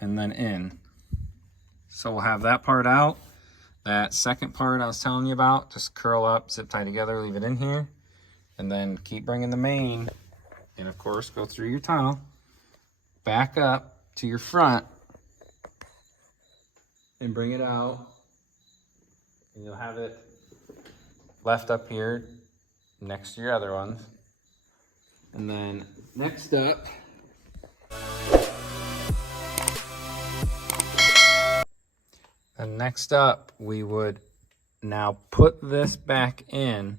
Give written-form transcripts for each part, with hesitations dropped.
and then in. So we'll have that part out. That second part I was telling you about, just curl up, zip tie together, leave it in here, and then keep bringing the main, and of course go through your tunnel, back up to your front, and bring it out, and you'll have it left up here next to your other ones. And then next up, we would now put this back in,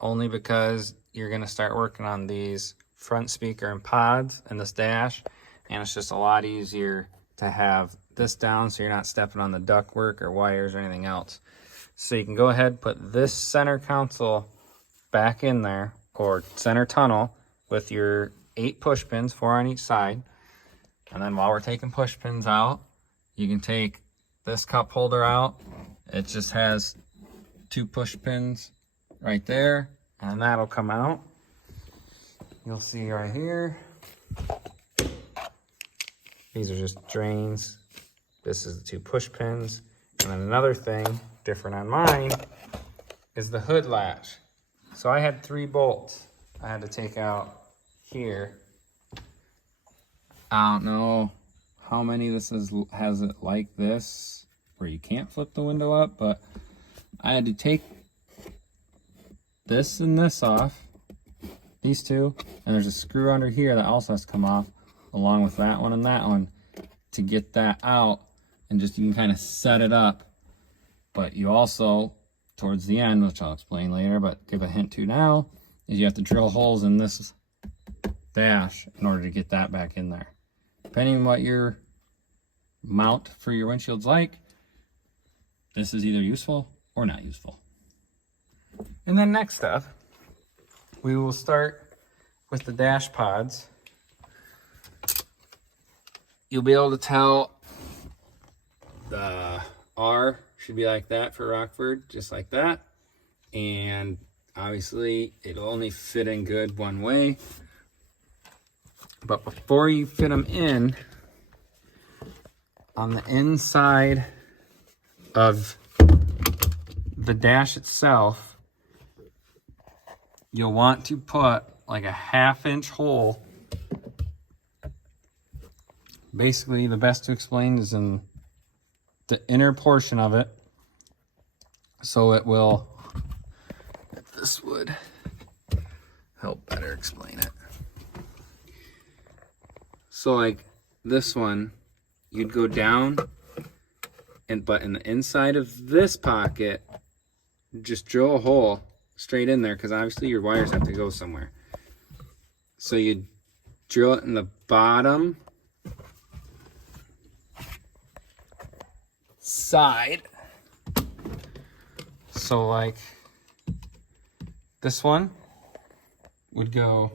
only because you're going to start working on these front speaker and pods and this dash, and it's just a lot easier to have this down so you're not stepping on the ductwork or wires or anything else. So you can go ahead and put this center console back in there, or center tunnel, with your 8 push pins, 4 on each side. And then while we're taking push pins out, you can take this cup holder out. It just has 2 push pins right there, and that'll come out. You'll see right here, these are just drains. This is the 2 push pins. And then another thing different on mine is the hood latch. So I had 3 bolts I had to take out here. I don't know how many this has it like this, where you can't flip the window up, but I had to take this and this off, these 2, and there's a screw under here that also has to come off, along with that one and that one, to get that out, and just you can kind of set it up. But you also, towards the end, which I'll explain later, but give a hint to now, is you have to drill holes in this dash in order to get that back in there. Depending on what your mount for your windshield's like, this is either useful or not useful. And then next up, we will start with the dash pods. You'll be able to tell the R should be like that for Rockford, just like that. And obviously it'll only fit in good one way. But before you fit them in, on the inside of the dash itself, you'll want to put like a 1/2 inch hole. Basically, the best to explain is in the inner portion of it. So it will, if this would help better explain it. So like this one, you'd go down, but in the inside of this pocket, just drill a hole straight in there, because obviously your wires have to go somewhere. So you drill it in the bottom side. So like this one would go,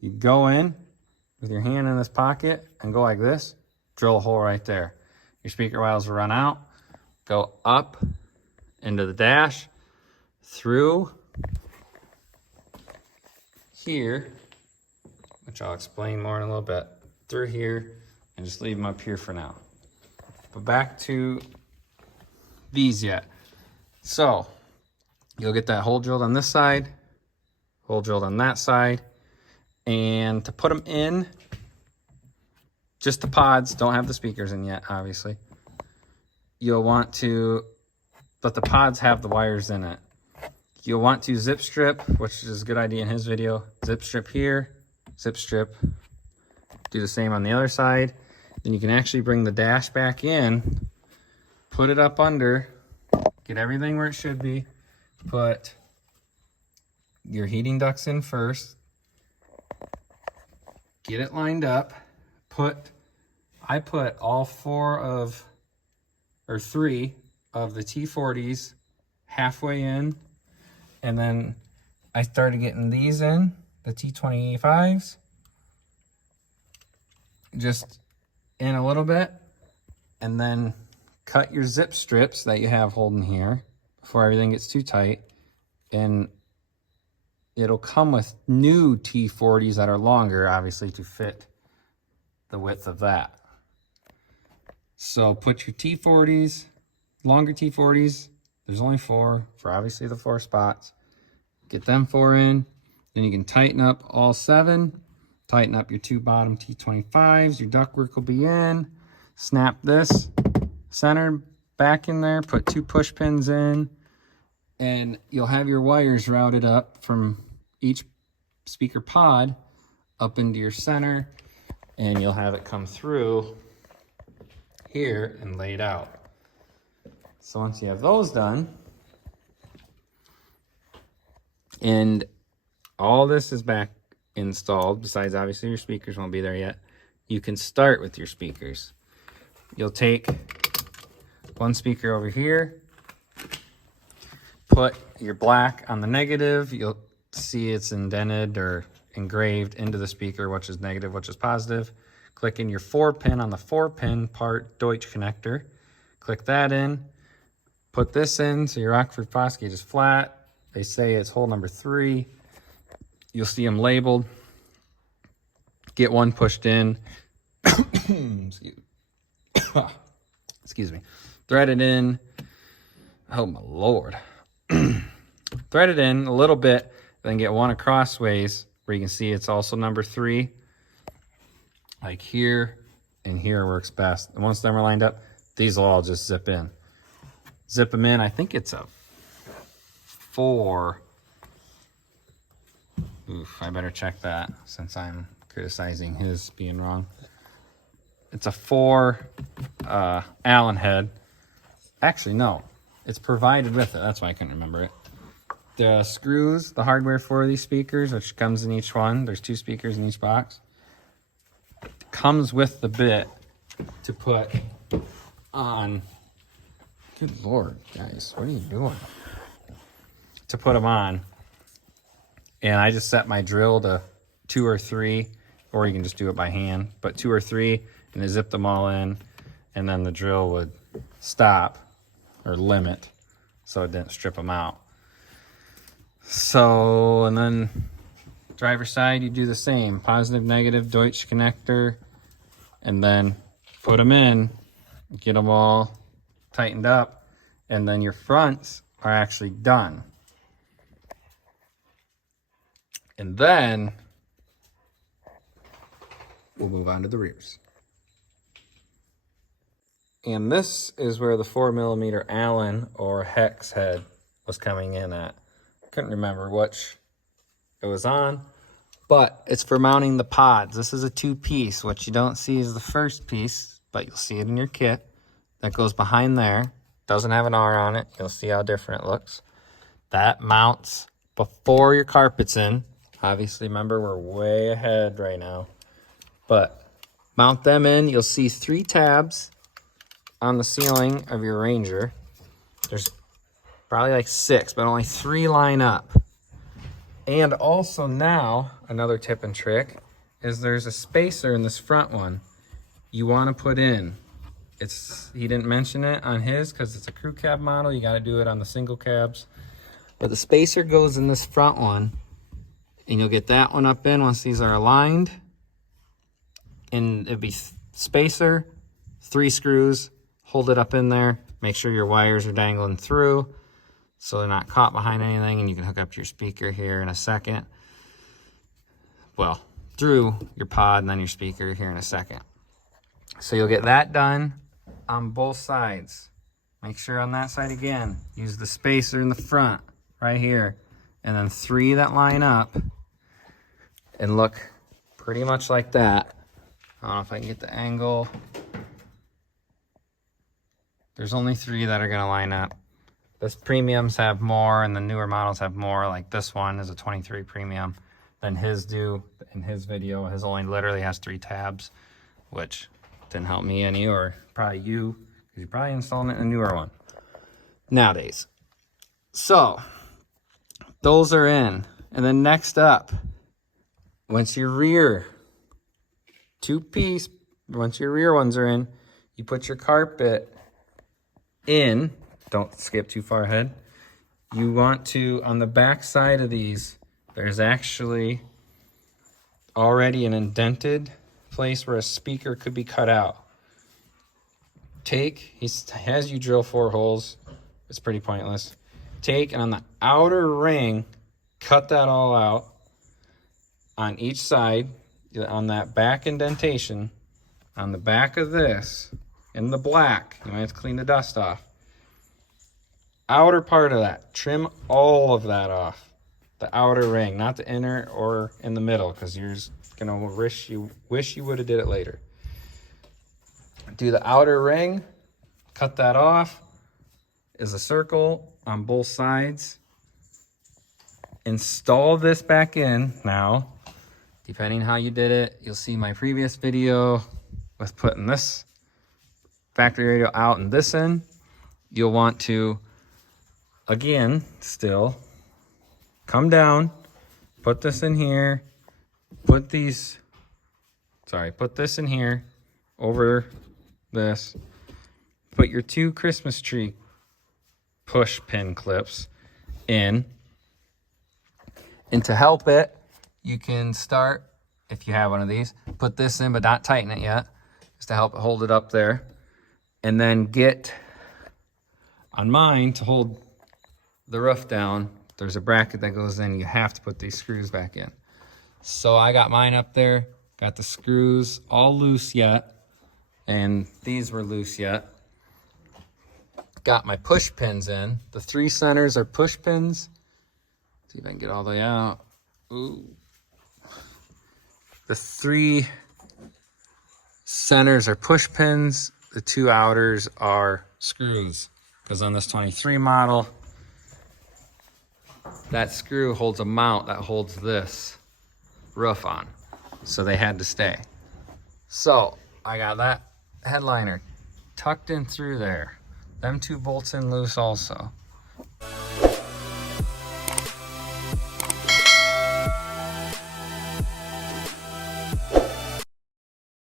you'd go in with your hand in this pocket and go like this, drill a hole right there. Your speaker wires will run out, go up into the dash, through here, which I'll explain more in a little bit, through here, and just leave them up here for now. But back to these yet. So you'll get that hole drilled on this side, hole drilled on that side, and to put them in, just the pods, don't have the speakers in yet, obviously. You'll want to, but the pods have the wires in it. You'll want to zip strip, which is a good idea in his video. Zip strip here, zip strip. Do the same on the other side. Then you can actually bring the dash back in, put it up under, get everything where it should be. Put your heating ducts in first. Get it lined up. I put all 3 of the T40s halfway in, and then I started getting these in, the T25s, just in a little bit, and then cut your zip strips that you have holding here before everything gets too tight, and it'll come with new T40s that are longer, obviously, to fit the width of that. So put your T40s, longer T40s. There's only 4 for obviously the 4 spots. Get them 4 in. Then you can tighten up all 7. Tighten up your 2 bottom T25s. Your ductwork will be in. Snap this center back in there. Put 2 push pins in. And you'll have your wires routed up from each speaker pod up into your center. And you'll have it come through here and laid out. So once you have those done, and all this is back installed, besides obviously your speakers won't be there yet, you can start with your speakers. You'll take one speaker over here, put your black on the negative. You'll see it's indented or engraved into the speaker, which is negative, which is positive. Click in your 4-pin on the 4-pin part Deutsch connector. Click that in. Put this in so your Rockford Fosgate is flat. They say it's hole number 3. You'll see them labeled. Get one pushed in. Excuse me. Thread it in. Oh my Lord. Thread it in a little bit, then get one acrossways where you can see it's also number 3. Like here and here works best. And once them are lined up, these will all just zip in. Zip them in. I think it's a 4. Oof, I better check that since I'm criticizing his being wrong. It's a 4 Allen head. Actually, no. It's provided with it. That's why I couldn't remember it. The screws, the hardware for these speakers, which comes in each one. There's 2 speakers in each box. Comes with the bit to put on. Good Lord, guys, what are you doing? To put them on. And I just set my drill to 2 or 3, or you can just do it by hand, but 2 or 3, and I zip them all in, and then the drill would stop or limit so it didn't strip them out. So, and then driver's side, you do the same. Positive, negative, Deutsch connector, and then put them in, get them all tightened up, and then your fronts are actually done. And then we'll move on to the rears. And this is where the 4mm Allen or hex head was coming in at. Couldn't remember which it was on, but it's for mounting the pods. This is a 2-piece. What you don't see is the first piece, but you'll see it in your kit. That goes behind there. Doesn't have an R on it. You'll see how different it looks. That mounts before your carpet's in. Obviously, remember, we're way ahead right now. But mount them in. You'll see 3 tabs on the ceiling of your Ranger. There's probably like 6, but only 3 line up. And also now, another tip and trick is there's a spacer in this front one you want to put in. He didn't mention it on his because it's a crew cab model. You got to do it on the single cabs. But the spacer goes in this front one, and you'll get that one up in once these are aligned. And it'd be spacer, 3 screws, hold it up in there, make sure your wires are dangling through so they're not caught behind anything, and you can hook up your speaker here in a second. Well, through your pod and then your speaker here in a second. So you'll get that done on both sides. Make sure on that side again, use the spacer in the front right here, and then 3 that line up and look pretty much like that. I don't know if I can get the angle. There's only 3 that are gonna line up. The premiums have more and the newer models have more. Like this one is a 23 premium than his do in his video. His only literally has 3 tabs, which didn't help me any, or probably you, because you're probably installing it in a newer one nowadays. So those are in. And then next up, once your rear 2-piece, once your rear ones are in, you put your carpet in. Don't skip too far ahead. You want to, on the back side of these, there's actually already an indented place where a speaker could be cut out. he has you drill 4 holes. It's pretty pointless. Take, and on the outer ring, cut that all out on each side, on that back indentation, on the back of this, in the black. You might have to clean the dust off. Outer part of that, trim all of that off. The outer ring, not the inner or in the middle, because you're gonna wish you would have did it later. Do the outer ring, cut that off, is a circle on both sides. Install this back in now. Depending how you did it, you'll see my previous video with putting this factory radio out and this in. You'll want to, again, still come down, put this in here, put this in here over this, put your 2 Christmas tree push pin clips in, and to help it, you can start, if you have one of these, put this in but not tighten it yet, just to help hold it up there, and then get, on mine, to hold the roof down, there's a bracket that goes in, you have to put these screws back in. So I got mine up there, got the screws all loose yet, and these were loose yet. Got my push pins in. The 3 centers are push pins. See if I can get all the way out. Ooh. The 3 centers are push pins. The 2 outers are screws. Because on this 23 model, that screw holds a mount that holds this roof on. So they had to stay. So I got that headliner tucked in through there. Them 2 bolts in loose also.